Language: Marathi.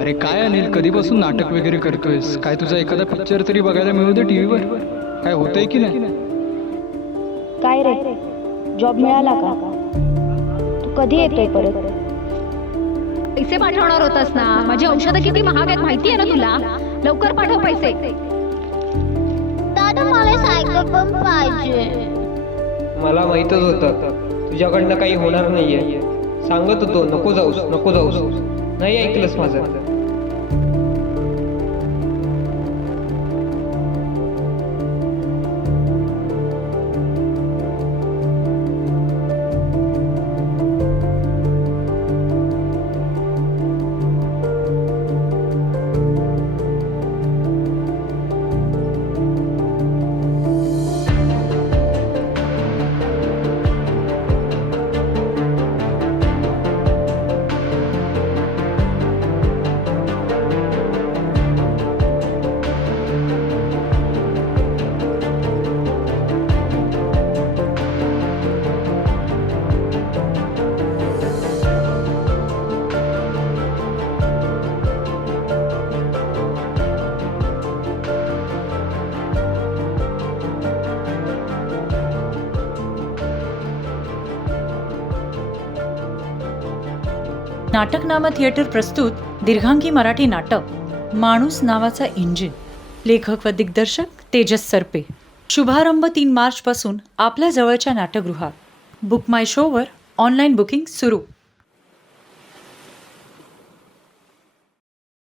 अरे काय अनिल, कधीपासून नाटक वगैरे करतोयस? काय तुझा एखादा पिक्चर तरी बघायला मिळू दे टीव्हीवर. काय होतंय की नाही? काय रे, जॉब मिळाला का? तू कधी येतोय परत? पैसे पाठवणार होतास ना? माझी औषधं किती महाग आहेत माहिती आहे ना तुला? लवकर पाठव पैसे. दादा मला सायकल पण पाहिजे. मला माहीतच होतं तुझ्याकडनं काही होणार नाहीये. सांगत होतो नको जाऊस नको जाऊस, नाही ऐकलंस माझं. नाटकनामा थिएटर प्रस्तुत दीर्घांगी मराठी नाटक माणूस नावाचा इंजिन. लेखक व दिग्दर्शक तेजस सरपे. शुभारंभ 3 मार्च पासून आपल्या जवळच्या नाट्यगृहात. बुक माय शोवर ऑनलाईन बुकिंग सुरू.